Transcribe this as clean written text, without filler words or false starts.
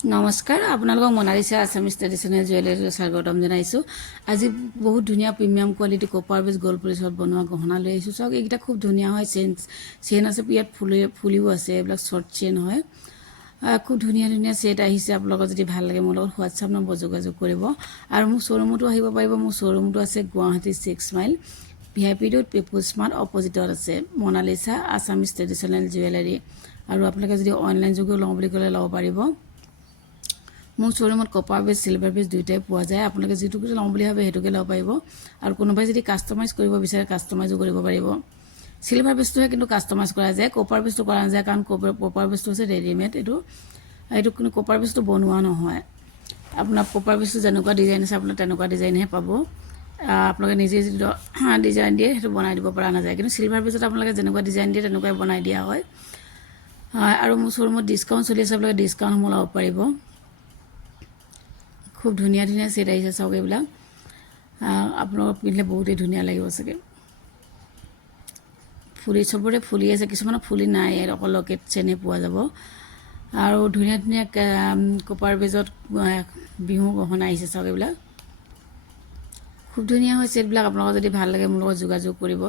নমস্কাৰ আপোনালোকক Monalisa Assamese traditional জুৱেলাৰীলৈ স্বাগতম জনাইছোঁ। আজি বহুত ধুনীয়া প্ৰিমিয়াম কোৱালিটি কপাৰ বেছ গ'ল্ড পলিচত বনোৱা গহনা লৈ আহিছোঁ। চাওক এইকেইটা খুব ধুনীয়া হয়, চেইন আছে, ইয়াত ফুলিও আছে, এইবিলাক শ্বৰ্ট চেইন হয়। খুব ধুনীয়া ধুনীয়া ছেট আহিছে। আপোনালোকৰ যদি ভাল লাগে মোৰ লগত হোৱাটছআপ নম্বৰ যোগাযোগ কৰিব আৰু মোৰ শ্ব'ৰুমতো আহিব পাৰিব। মোৰ শ্ব'ৰুমটো আছে গুৱাহাটী 6 মাইল VIP ৰোড পিপুল স্মাৰ্ট অপজিটত আছে মনালিছা আছামিজ ট্ৰেডিশ্যনেল জুৱেলাৰী। আৰু আপোনালোকে যদি অনলাইন যোগেও লওঁ বুলি ক'লে ল'ব পাৰিব। মোৰ শ্ব'ৰুমত কপাৰ বেছ চিলভাৰ বেছ দুয়োটাই পোৱা যায়। আপোনালোকে যিটোকে ল'ম বুলি ভাবে সেইটোকে ল'ব পাৰিব। আৰু কোনোবাই যদি কাষ্টমাইজ কৰিব বিচাৰে কাষ্টমাইজো কৰিব পাৰিব। চিলভাৰ বেছটোহে কিন্তু কাষ্টমাইজ কৰা যায়, কপাৰ বেছটো কৰা নাযায়, কাৰণ কপাৰ বেছটো হৈছে ৰেডিমেড। এইটো কিন্তু কপাৰ বেছটো বনোৱা নহয়। আপোনাৰ কপাৰ বেছটো যেনেকুৱা ডিজাইন আছে আপোনাৰ তেনেকুৱা ডিজাইনহে পাব। আপোনালোকে নিজে যিটো ডিজাইন দিয়ে সেইটো বনাই দিব পৰা নাযায়, কিন্তু চিলভাৰ বেছত আপোনালোকে যেনেকুৱা ডিজাইন দিয়ে তেনেকুৱাই বনাই দিয়া হয়। আৰু মোৰ শ্ব'ৰুমত ডিছকাউণ্ট চলি আছে, আপোনালোকে ডিছকাউণ্টসমূহ ল'ব পাৰিব। খুব ধুনীয়া ধুনীয়া ছেট আহিছে, চাওক এইবিলাক আপোনালোকক পিন্ধিলে বহুতেই ধুনীয়া লাগিব চাগে। চবৰে ফুলি আছে, কিছুমানৰ ফুলি নাই, অকল লকেট চেনে পোৱা যাব। আৰু ধুনীয়া ধুনীয়া কপাৰ বেজত বিহু গহনা আহিছে, চাওক এইবিলাক খুব ধুনীয়া হৈছে। এইবিলাক আপোনালোকৰ যদি ভাল লাগে মোৰ লগত যোগাযোগ কৰিব।